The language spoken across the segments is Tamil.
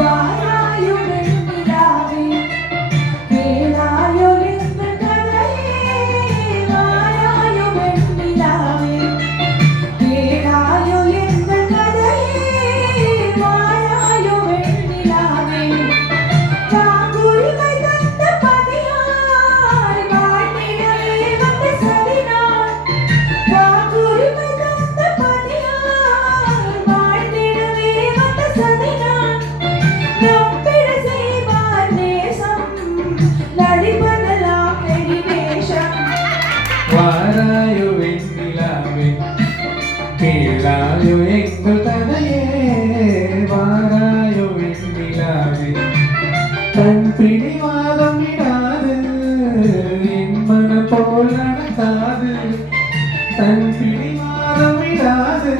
வாராயோ வெண்ணிலாவே கேளாயோ எங்கள் கதையே வாராயோ வெண்ணிலாவே கேளாயோ எங்கள் கதையே வாராயோ வெண்ணிலாவே வாக்குரிமை தந்த பதியாய் வாழ்ந்திடவே வந்த சதினான் வாக்குரிமை தந்த பதியாய் வாழ்ந்திடவே வந்த சதினான் நம்பிட செய்வார் நேசம் நடிப்பதெல்லாம் நெறிவேஷம் வாராயோ வெண்ணிலாவே கேளாயோ எங்கள் கதையே வாராயோ வெண்ணிலாவே தன் பிடிவாதம் விடாது என் மனம் போல் நடக்காது தன் பிடிவாதம் விடாது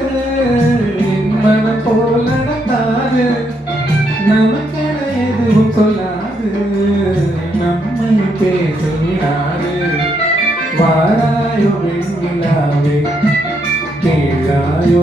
என் மனம் போல் நடக்காது நமக்கென எதுவும் சொல்லாது நம்மை பேச விடாது வாராயோ வெண்ணிலாவே கேளாயோ